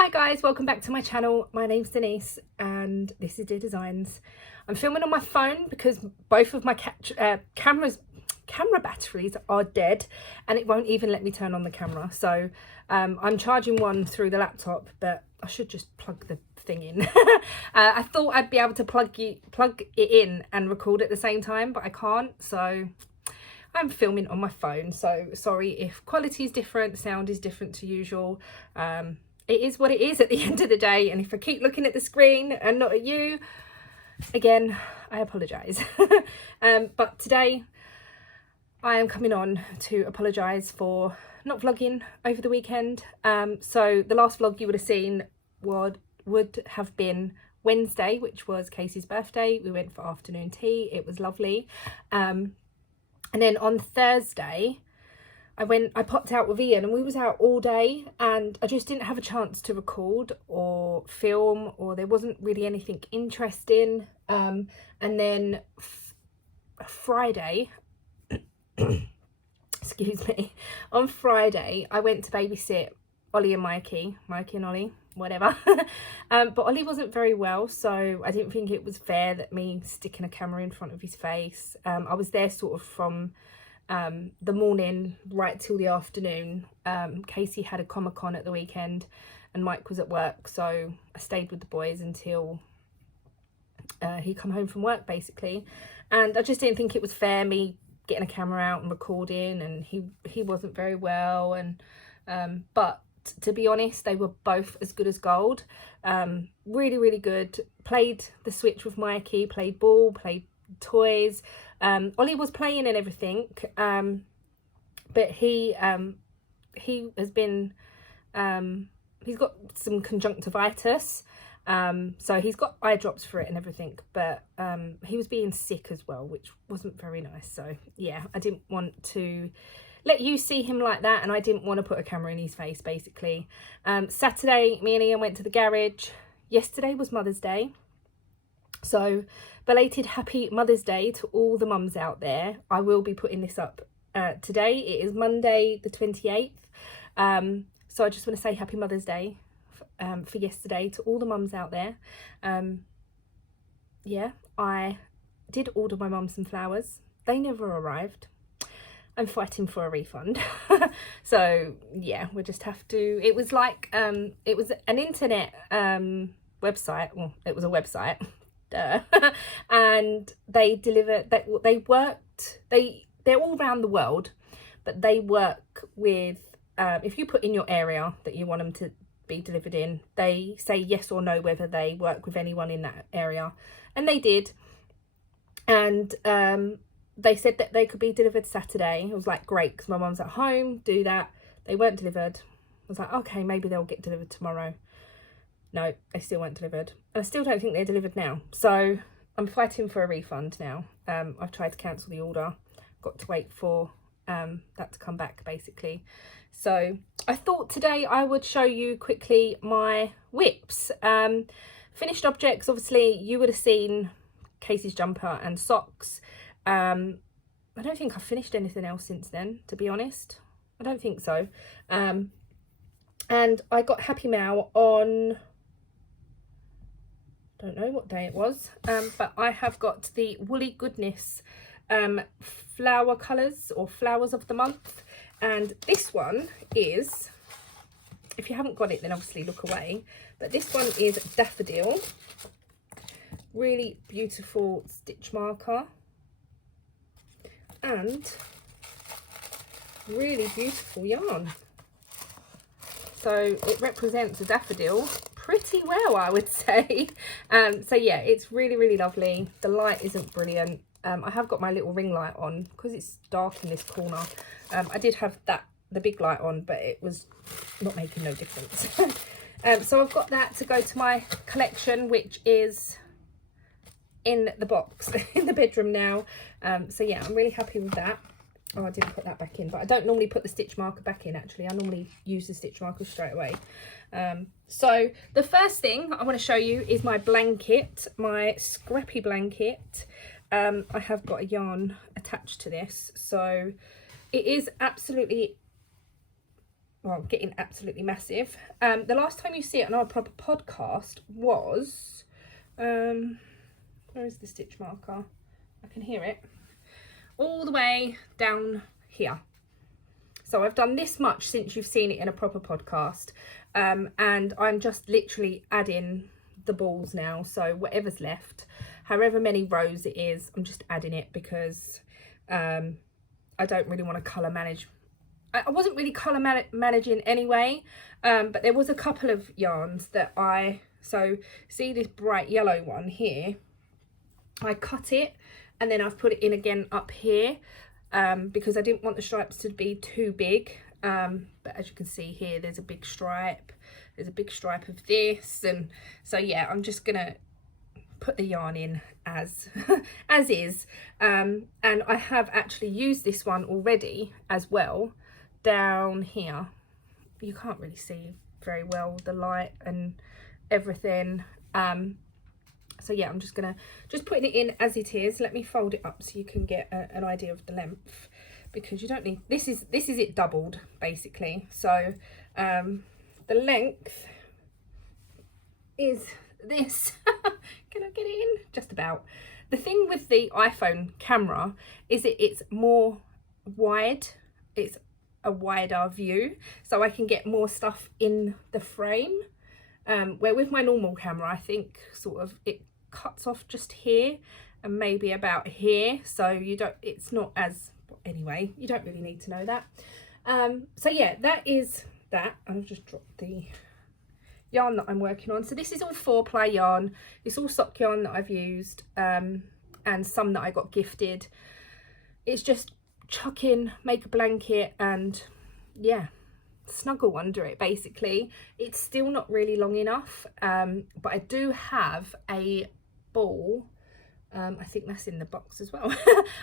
Hi guys, welcome back to my channel. My name's Denise and this is Dear Designs. I'm filming on my phone because both of my camera batteries are dead and it won't even let me turn on the camera. So I'm charging one through the laptop, but I should just plug the thing in. I thought I'd be able to plug it in and record at the same time, but I can't. So I'm filming on my phone. So sorry if quality is different, sound is different to usual. It is what it is at the end of the day, and if I keep looking at the screen and not at you, again, I apologise. But today I am coming on to apologise for not vlogging over the weekend. So the last vlog you would have seen would have been Wednesday, which was Casey's birthday. We went for afternoon tea. It was lovely. And then on Thursday, I popped out with Ian and we was out all day and I just didn't have a chance to record or film, or there wasn't really anything interesting. And then Friday, excuse me, on Friday I went to babysit Ollie and Mikey and Ollie, whatever. But Ollie wasn't very well, so I didn't think it was fair that me sticking a camera in front of his face. I was there sort of from the morning right till the afternoon. Casey had a Comic-Con at the weekend and Mike was at work, so I stayed with the boys until he come home from work basically. And I just didn't think it was fair me getting a camera out and recording, and he wasn't very well. And but to be honest, they were both as good as gold. Really good. Played the Switch with Mikey, played ball, played toys. Ollie was playing and everything, but he has been he's got some conjunctivitis, so he's got eye drops for it and everything, but he was being sick as well, which wasn't very nice. So yeah, I didn't want to let you see him like that, and I didn't want to put a camera in his face basically. Saturday me and Ian went to the garage. Yesterday was Mother's Day, so belated happy Mother's Day to all the mums out there. I will be putting this up today. It is Monday the 28th. So I just want to say happy Mother's Day for yesterday to all the mums out there. Yeah, I did order my mum some flowers. They never arrived. I'm fighting for a refund. So yeah, we'll just have to. It was like it was an internet website. Well, it was a website. And they deliver they're all around the world, but they work with if you put in your area that you want them to be delivered in, they say yes or no whether they work with anyone in that area, and they did. And they said that they could be delivered Saturday. I was like, great, because my mum's at home. Do that. They weren't delivered. I was like, okay, maybe they'll get delivered tomorrow. No, they still weren't delivered. And I still don't think they're delivered now. So I'm fighting for a refund now. I've tried to cancel the order. Got to wait for that to come back basically. So I thought today I would show you quickly my whips. Finished objects, obviously you would have seen Casey's jumper and socks. I don't think I've finished anything else since then, to be honest. I don't think so. And I got Happy Mail on, don't know what day it was, but I have got the Woolly Goodness flower colours, or flowers of the month, and this one is, if you haven't got it then obviously look away, but this one is Daffodil. Really beautiful stitch marker and really beautiful yarn, so it represents a daffodil pretty well, I would say. So yeah, it's really lovely. The light isn't brilliant. I have got my little ring light on because it's dark in this corner. I did have the big light on, but it was not making no difference. So I've got that to go to my collection, which is in the box in the bedroom now. So yeah, I'm really happy with that. Oh, I didn't put that back in, but I don't normally put the stitch marker back in actually. I normally use the stitch marker straight away. So the first thing I want to show you is my blanket, my scrappy blanket. I have got a yarn attached to this, so it is absolutely well, getting absolutely massive. The last time you see it on our proper podcast was, where is the stitch marker? I can hear it. All the way down here. So I've done this much since you've seen it in a proper podcast. And I'm just literally adding the balls now. So whatever's left, however many rows it is, I'm just adding it because I don't really want to colour manage. I wasn't really colour managing anyway, but there was a couple of yarns that so see this bright yellow one here, I cut it and then I've put it in again up here because I didn't want the stripes to be too big, but as you can see here, there's a big stripe of this, and so yeah, I'm just gonna put the yarn in as as is, and I have actually used this one already as well down here. You can't really see very well the light and everything, so yeah, I'm just putting it in as it is. Let me fold it up so you can get an idea of the length, because you don't need, this is it doubled basically. So the length is this. Can I get it in? Just about. The thing with the iPhone camera is it's more wide, it's a wider view, so I can get more stuff in the frame, where with my normal camera I think sort of it cuts off just here and maybe about here, so you don't, it's not as, anyway, you don't really need to know that. So yeah, that is that. I've just dropped the yarn that I'm working on. So this is all 4-ply yarn. It's all sock yarn that I've used, and some that I got gifted. It's just chuck in, make a blanket, and yeah, snuggle under it basically. It's still not really long enough, but I do have a ball, I think that's in the box as well.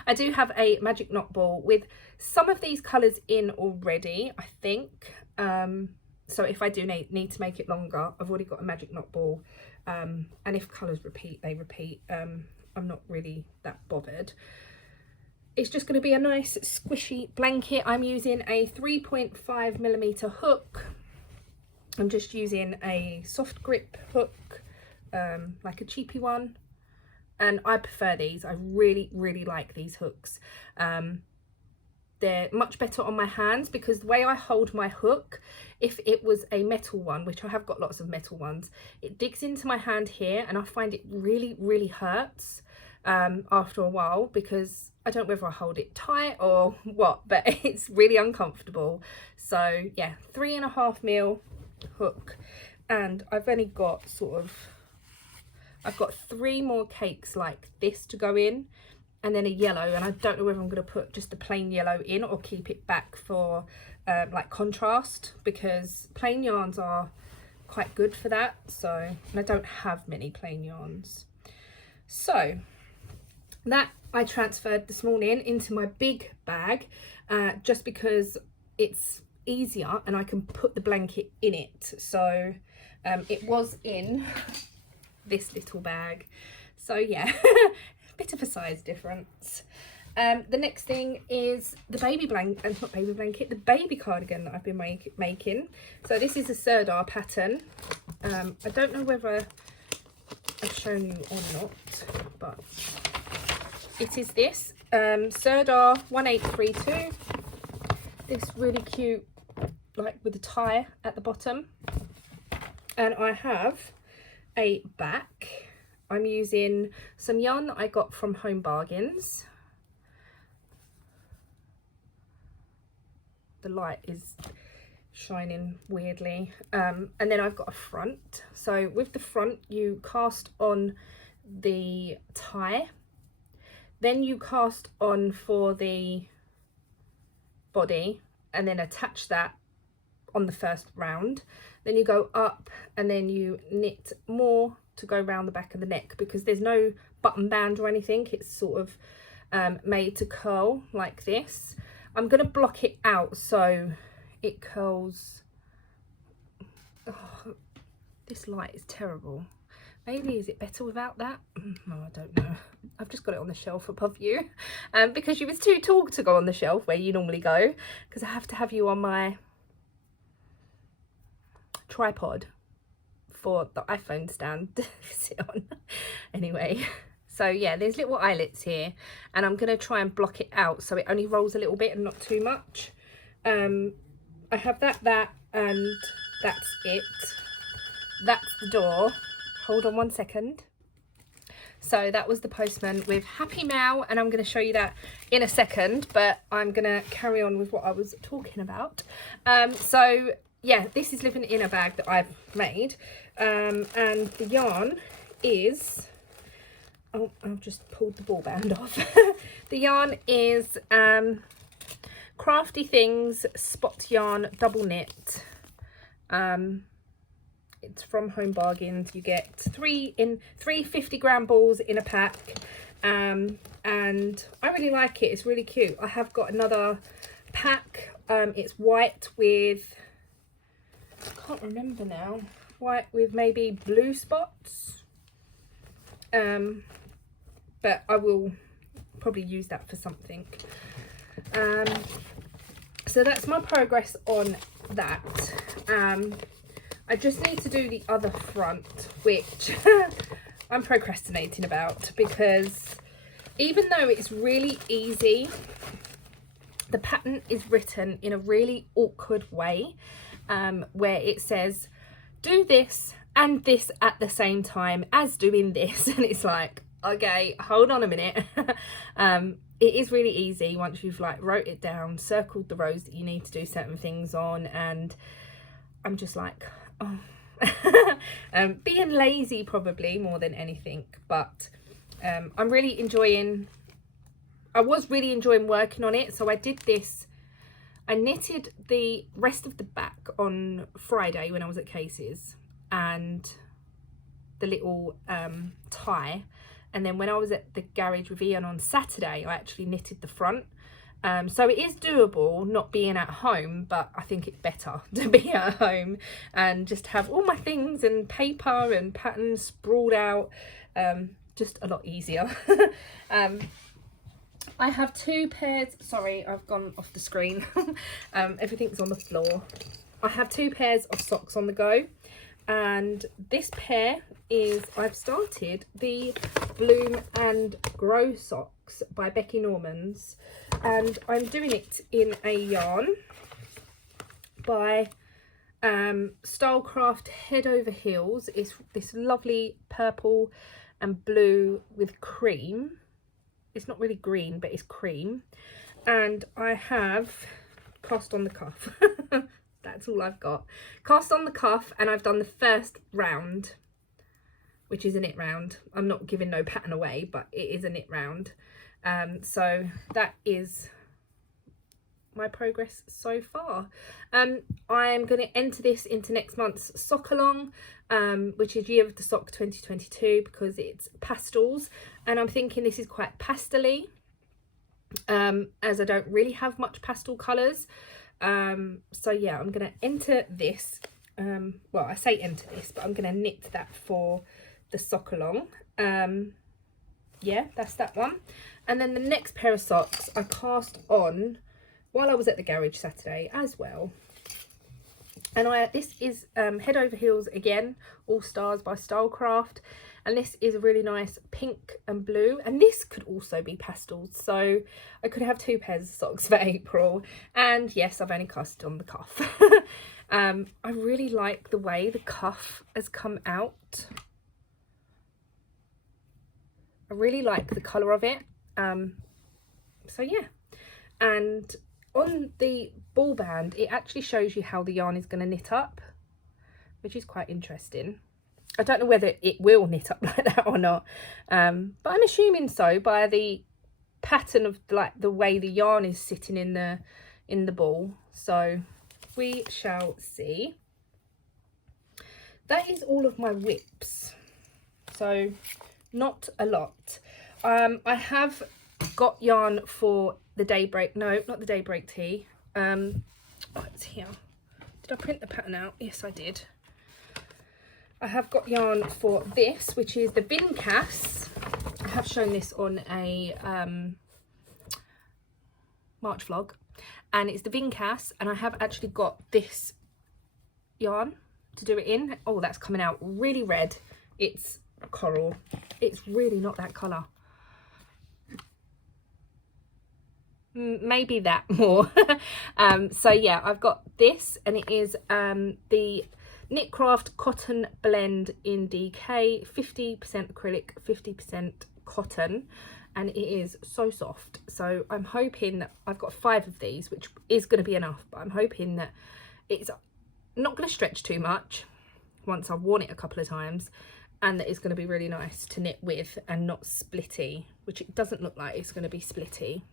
I do have a magic knot ball with some of these colours in already, I think, so if I do need to make it longer, I've already got a magic knot ball, and if colours repeat, they repeat. I'm not really that bothered. It's just going to be a nice squishy blanket. I'm using a 3.5mm hook. I'm just using a soft grip hook, like a cheapy one, and I prefer these. I really like these hooks. They're much better on my hands because the way I hold my hook, if it was a metal one, which I have got lots of metal ones, it digs into my hand here and I find it really hurts after a while, because I don't know whether I hold it tight or what, but it's really uncomfortable. So yeah, 3.5mm hook, and I've only got I've got 3 more cakes like this to go in, and then a yellow, and I don't know whether I'm going to put just a plain yellow in or keep it back for like contrast, because plain yarns are quite good for that. So, and I don't have many plain yarns. So that I transferred this morning into my big bag, just because it's easier and I can put the blanket in it. So it was in this little bag, so yeah, bit of a size difference. The next thing is the baby blanket, not baby blanket, the baby cardigan that I've been making. So this is a Serdar pattern. I don't know whether I've shown you or not, but it is this Serdar 1832. This really cute, like with a tie at the bottom, and I have a back. I'm using some yarn that I got from Home Bargains. The light is shining weirdly, and then I've got a front. So with the front, you cast on the tie, then you cast on for the body, and then attach that on the first round. Then you go up and then you knit more to go around the back of the neck, because there's no button band or anything. It's sort of made to curl like this. I'm going to block it out so it curls. Oh, this light is terrible. Maybe is it better without that? No, I don't know. I've just got it on the shelf above you, because you was too tall to go on the shelf where you normally go, because I have to have you on my tripod for the iPhone stand to sit on. Anyway, so yeah, there's little eyelets here, and I'm going to try and block it out so it only rolls a little bit and not too much. I have that, and that's it. That's the door. Hold on one second. So that was the postman with Happy Mail, and I'm going to show you that in a second, but I'm going to carry on with what I was talking about. So yeah, this is living in a bag that I've made, and the yarn is, oh, I've just pulled the ball band off. The yarn is Crafty Things Spot Yarn Double Knit. It's from Home Bargains. You get three 50-gram balls in a pack, and I really like it. It's really cute. I have got another pack. It's white with, I can't remember now, white with maybe blue spots, but I will probably use that for something. So that's my progress on that. I just need to do the other front, which I'm procrastinating about, because even though it's really easy, the pattern is written in a really awkward way, where it says do this and this at the same time as doing this, and it's like, okay, hold on a minute. It is really easy once you've like wrote it down, circled the rows that you need to do certain things on, and I'm just like, oh. Being lazy probably more than anything, but I'm really enjoying, I was really enjoying working on it. So I did this, I knitted the rest of the back on Friday when I was at Casey's, and the little tie, and then when I was at the garage with Ian on Saturday, I actually knitted the front. So it is doable not being at home, but I think it's better to be at home and just have all my things and paper and patterns sprawled out, just a lot easier. I have two pairs, sorry, I've gone off the screen. Everything's on the floor. I have two pairs of socks on the go, and this pair is, I've started the Bloom and Grow socks by Becky Normans, and I'm doing it in a yarn by Stylecraft Head Over Heels. It's this lovely purple and blue with cream. It's not really green, but it's cream, and I have cast on the cuff. That's all I've got, cast on the cuff, and I've done the first round, which is a knit round. I'm not giving no pattern away, but it is a knit round. So that is my progress so far. I'm going to enter this into next month's sock along, which is Year of the Sock 2022, because it's pastels, and I'm thinking this is quite pastel-y, as I don't really have much pastel colours. So yeah, I'm going to enter this, well, I say enter this, but I'm going to knit that for the sock along. Yeah, that's that one. And then the next pair of socks I cast on while I was at the garage Saturday as well, and this is Head Over Heels again, All Stars by Stylecraft, and this is a really nice pink and blue, and this could also be pastels, so I could have two pairs of socks for April. And yes, I've only cast on the cuff. I really like the way the cuff has come out. I really like the colour of it. So yeah, and on the ball band it actually shows you how the yarn is going to knit up, which is quite interesting. I don't know whether it will knit up like that or not, but I'm assuming so by the pattern of like the way the yarn is sitting in the ball, so we shall see. That is all of my whips, so not a lot. I have got yarn for the daybreak, no, not the daybreak tee. Oh, it's here. Did I print the pattern out? Yes, I did. I have got yarn for this, which is the Vincas. I have shown this on a March vlog, and it's the Vincas, and I have actually got this yarn, to do it in. Oh, that's coming out really red. It's coral. It's really not that colour. Maybe that more. So yeah, I've got this, and it is the Knitcraft Cotton Blend in DK, 50% acrylic, 50% cotton, and it is so soft. So I'm hoping that I've got 5 of these, which is going to be enough, but I'm hoping that it's not going to stretch too much once I've worn it a couple of times, and that it's going to be really nice to knit with and not splitty, which it doesn't look like it's going to be splitty.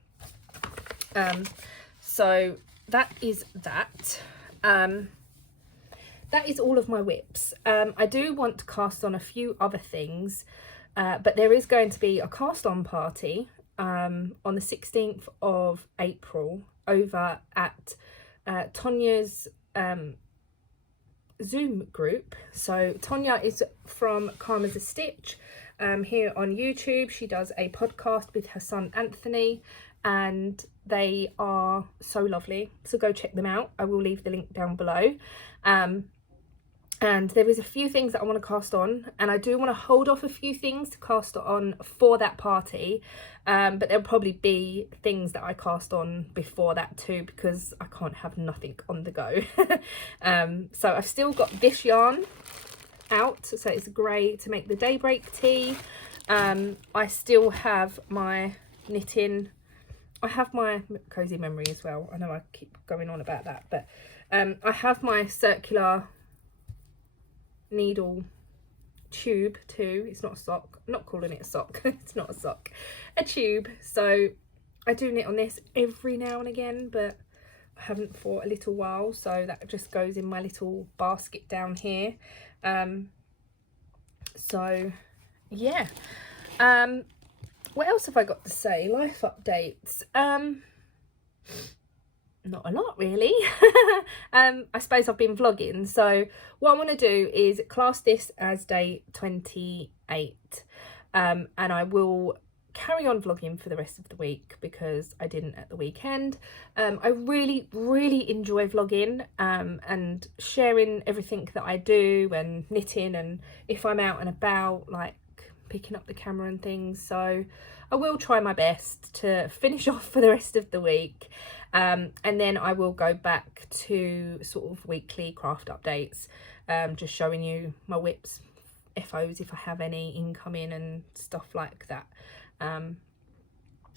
So that is that. That is all of my whips. I do want to cast on a few other things, but there is going to be a cast on party on the 16th of April over at Tonya's Zoom group. So Tonya is from Calm as a Stitch here on YouTube. She does a podcast with her son Anthony, and they are so lovely, so go check them out. I will leave the link down below. And there is a few things that I want to cast on, and I do want to hold off a few things to cast on for that party, but there'll probably be things that I cast on before that too, because I can't have nothing on the go. So I've still got this yarn out, so it's grey to make the daybreak tee. I still have my knitting, I have my cozy memory as well. I know I keep going on about that, but I have my circular needle tube too. It's not a sock. I'm not calling it a sock. It's not a sock, a tube. So I do knit on this every now and again, but I haven't for a little while, so that just goes in my little basket down here. So yeah, what else have I got to say? Life updates. Not a lot really. I suppose I've been vlogging, so what I want to do is class this as day 28, and I will carry on vlogging for the rest of the week because I didn't at the weekend. I really enjoy vlogging and sharing everything that I do and knitting, and if I'm out and about, like picking up the camera and things. So I will try my best to finish off for the rest of the week, and then I will go back to sort of weekly craft updates, just showing you my whips, FOs if I have any incoming and stuff like that.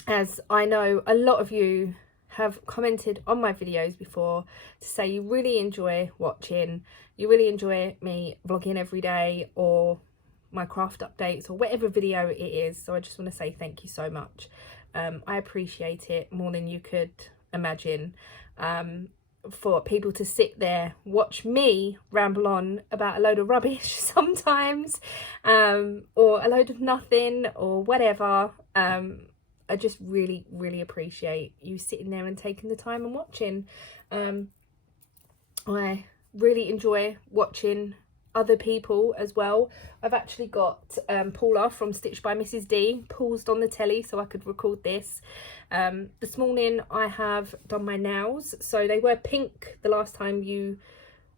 As I know a lot of you have commented on my videos before to say you really enjoy watching, you really enjoy me vlogging every day or my craft updates or whatever video it is. So I just want to say thank you so much. I appreciate it more than you could imagine. For people to sit there, watch me ramble on about a load of rubbish sometimes, or a load of nothing or whatever. I just really appreciate you sitting there and taking the time and watching. I really enjoy watching other people as well. I've actually got Paula from Stitch by Mrs D paused on the telly so I could record this. This morning I have done my nails, so they were pink the last time you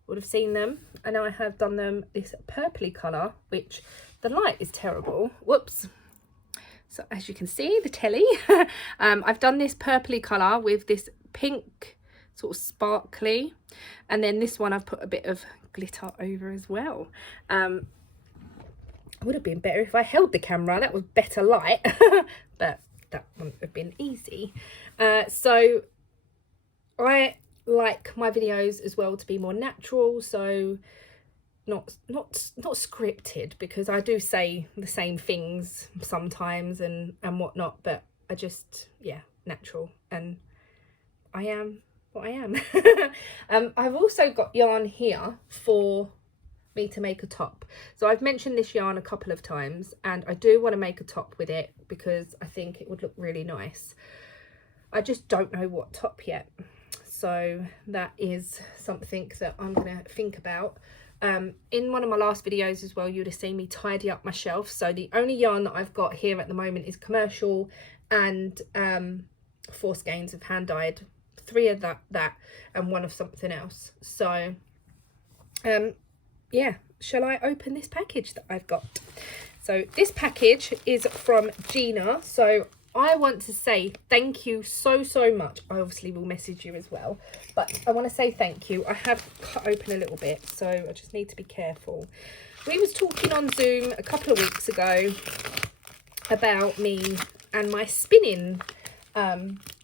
would have seen them, and now I have done them this purpley colour, which the light is terrible. Whoops. So as you can see, the telly, I've done this purpley colour with this pink sort of sparkly, and then this one I've put a bit of glitter over as well. Would have been better if I held the camera, that was better light. But that wouldn't have been easy. So I like my videos as well to be more natural, so not scripted, because I do say the same things sometimes and whatnot, but I just, yeah, natural, and I am what I am. I've also got yarn here for me to make a top. So I've mentioned this yarn a couple of times, and I do want to make a top with it because I think it would look really nice. I just don't know what top yet, so that is something that I'm gonna think about. In one of my last videos as well, you would have seen me tidy up my shelf. So the only yarn that I've got here at the moment is commercial and 4 skeins of hand dyed, 3 of that and 1 of something else. So yeah, shall I open this package that I've got? So this package is from Gina. So I want to say thank you so much. I obviously will message you as well, but I want to say thank you. I have cut open a little bit, so I just need to be careful. We was talking on Zoom a couple of weeks ago about me and my spinning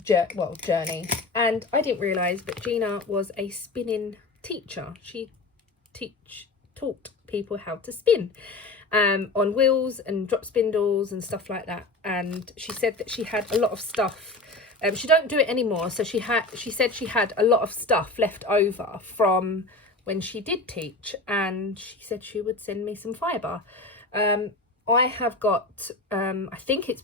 journey, and I didn't realise, but Gina was a spinning teacher. She taught people how to spin on wheels and drop spindles and stuff like that. And she said that she had a lot of stuff. She don't do it anymore, so she said she had a lot of stuff left over from when she did teach, and she said she would send me some fibre. I have got I think it's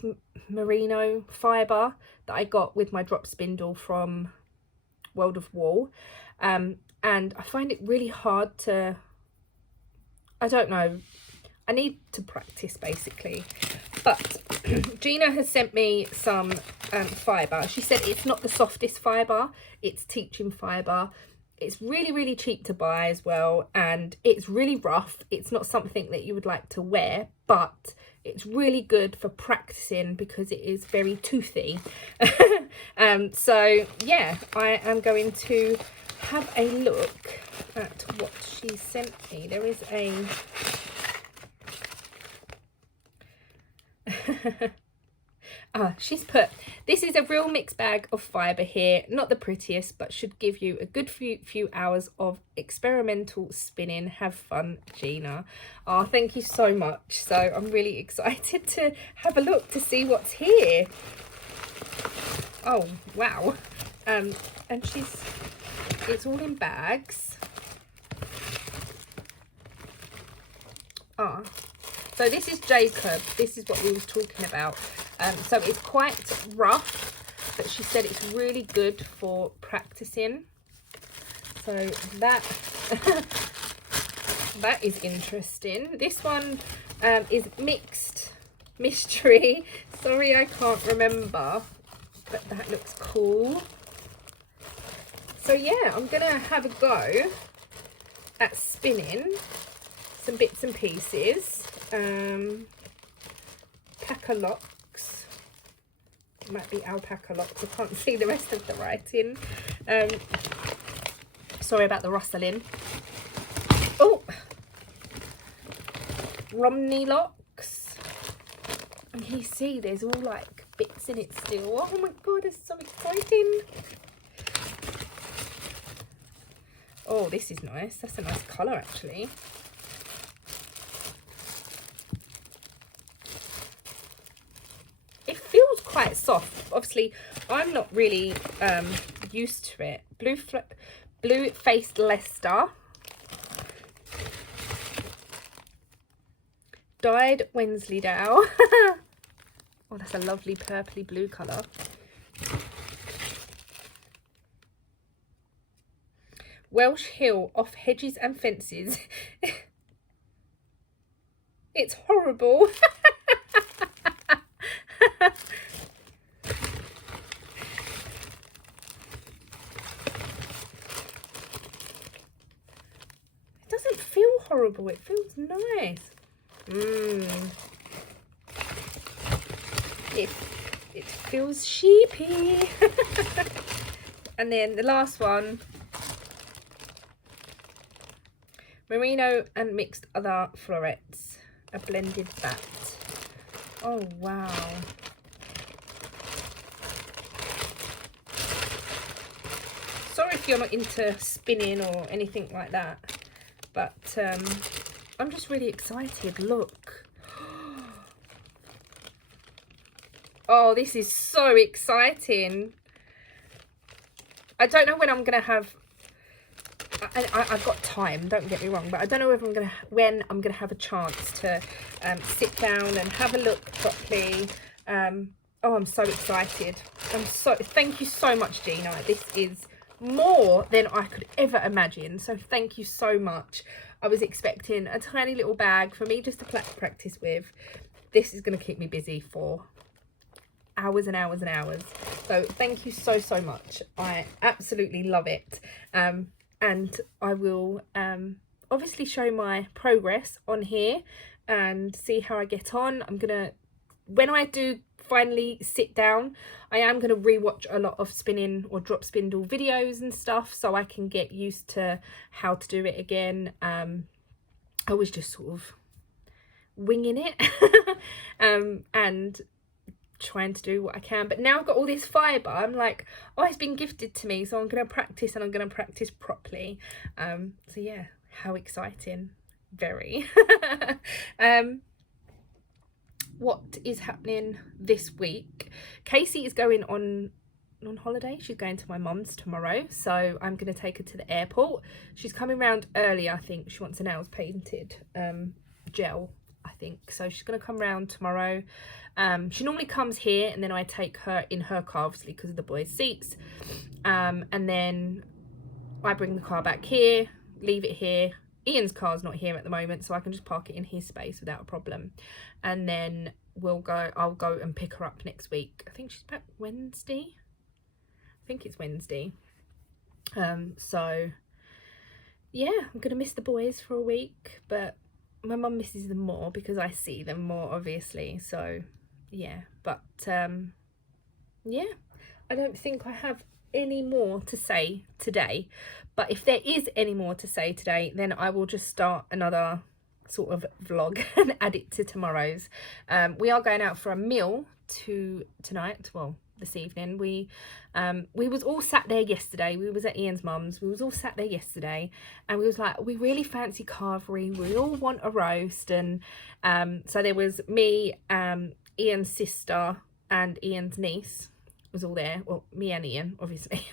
merino fibre that I got with my drop spindle from World of Wool, and I find it really hard to, I don't know, I need to practice basically. But Gina has sent me some fibre. She said it's not the softest fibre, it's teaching fibre. It's really cheap to buy as well, and it's really rough. It's not something that you would like to wear, but it's really good for practicing because it is very toothy. So yeah, I am going to have a look at what she sent me. There is a she's put, this is a real mixed bag of fibre here, not the prettiest, but should give you a good few hours of experimental spinning. Have fun, Gina. Oh, thank you so much. So I'm really excited to have a look to see what's here. Oh wow. And it's all in bags. So this is Jacob. This is what we was talking about. So it's quite rough, but she said it's really good for practicing. So that that is interesting. This one is mixed mystery. Sorry, I can't remember, but that looks cool. So yeah, I'm gonna have a go at spinning some bits and pieces. Alpaca locks, might be alpaca locks, I can't see the rest of the writing. Sorry about the rustling. Oh, Romney locks, and you see there's all like bits in it still. Oh my god, it's so exciting. Oh, this is nice. That's a nice colour actually. Quite soft. Obviously I'm not really used to it. Blue faced Leicester, dyed Wensleydale. Oh, that's a lovely purpley blue colour. Welsh Hill, off hedges and fences. It's horrible. Horrible, it feels nice. It feels sheepy. And then the last one, merino and mixed other florets, a blended bat. Oh wow. Sorry if you're not into spinning or anything like that, but I'm just really excited. Look. Oh, this is so exciting. I don't know when I'm gonna have, I've got time, don't get me wrong, but I don't know if when I'm gonna have a chance to sit down and have a look properly. Oh, I'm so excited. Thank you so much, Gina. This is more than I could ever imagine, so thank you so much. I was expecting a tiny little bag for me just to practice with. This is going to keep me busy for hours and hours and hours, so thank you so much. I absolutely love it, and I will obviously show my progress on here and see how I get on. I'm gonna, when I do finally sit down, I am going to rewatch a lot of spinning or drop spindle videos and stuff, so I can get used to how to do it again. I was just sort of winging it and trying to do what I can, but now I've got all this fibre, I'm like, oh, it's been gifted to me, so I'm going to practice, and I'm going to practice properly. So yeah, how exciting. Very. What is happening this week? Casey is going on holiday. She's going to my mum's tomorrow, so I'm going to take her to the airport. She's coming round early, I think. She wants her nails painted, gel, I think. So she's going to come round tomorrow. She normally comes here, and then I take her in her car, obviously, because of the boys' seats. And then I bring the car back here, leave it here. Ian's car's not here at the moment, so I can just park it in his space without a problem. And then I'll go and pick her up next week. I think she's back Wednesday. I think it's Wednesday. So yeah, I'm gonna miss the boys for a week, but my mum misses them more because I see them more, obviously. So yeah, but yeah, I don't think I have any more to say today, but if there is any more to say today, then I will just start another sort of vlog and add it to tomorrow's. We are going out for a meal tonight, well, this evening. We was all sat there yesterday. We was at Ian's mum's. We was all sat there yesterday, and we was like, we really fancy carvery, we all want a roast. And so there was me, Ian's sister and Ian's niece was all there. Well, me and Ian, obviously.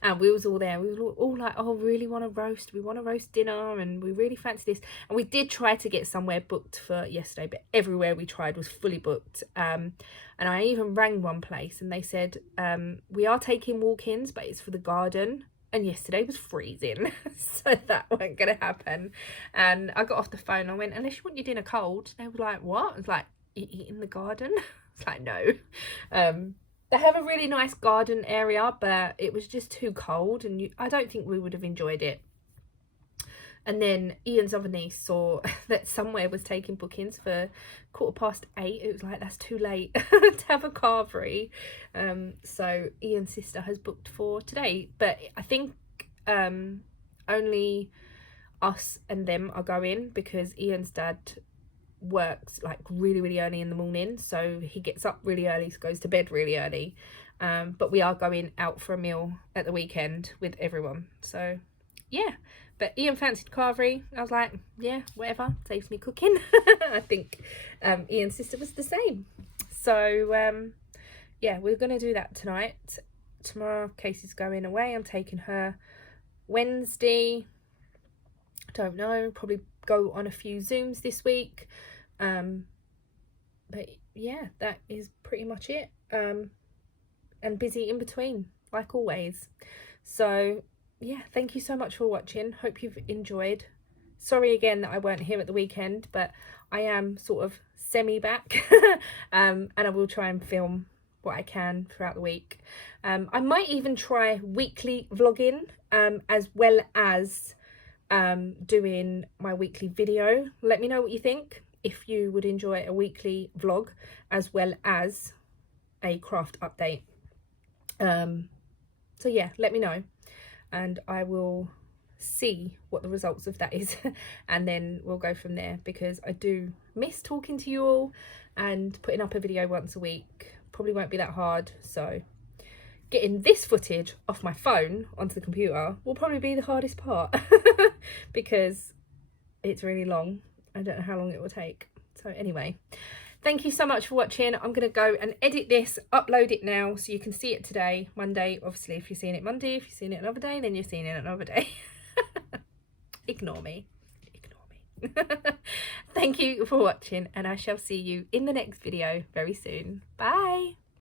And we was all there. We were all like, oh, we really want a roast. We want a roast dinner, and we really fancy this. And we did try to get somewhere booked for yesterday, but everywhere we tried was fully booked. And I even rang one place, and they said, we are taking walk-ins, but it's for the garden. And yesterday was freezing, so that wasn't going to happen. And I got off the phone. I went, unless you want your dinner cold. They were like, what? I was like, eat in the garden? It's like, no. They have a really nice garden area, but it was just too cold, and I don't think we would have enjoyed it. And then Ian's other niece saw that somewhere was taking bookings for 8:15. It was like, that's too late to have a carvery. So Ian's sister has booked for today, but I think only us and them are going, because Ian's dad works like really early in the morning, so he gets up really early, so goes to bed really early. But we are going out for a meal at the weekend with everyone. So yeah, but Ian fancied carvery. I was like, yeah, whatever, saves me cooking. I think Ian's sister was the same. So yeah, we're gonna do that tonight. Tomorrow Casey's going away. I'm taking her Wednesday. Don't know, probably go on a few Zooms this week. But yeah, that is pretty much it. And busy in between, like always. So yeah, thank you so much for watching. Hope you've enjoyed. Sorry again that I weren't here at the weekend, but I am sort of semi back. And I will try and film what I can throughout the week. I might even try weekly vlogging, as well as doing my weekly video. Let me know what you think, if you would enjoy a weekly vlog as well as a craft update. So yeah, let me know, and I will see what the results of that is. And then we'll go from there, because I do miss talking to you all, and putting up a video once a week probably won't be that hard. So getting this footage off my phone onto the computer will probably be the hardest part, because it's really long. I don't know how long it will take. So anyway, thank you so much for watching. I'm going to go and edit this, upload it now, so you can see it today, Monday. Obviously, if you're seeing it Monday, if you're seeing it another day, then you're seeing it another day. Ignore me. Ignore me. Thank you for watching, and I shall see you in the next video very soon. Bye.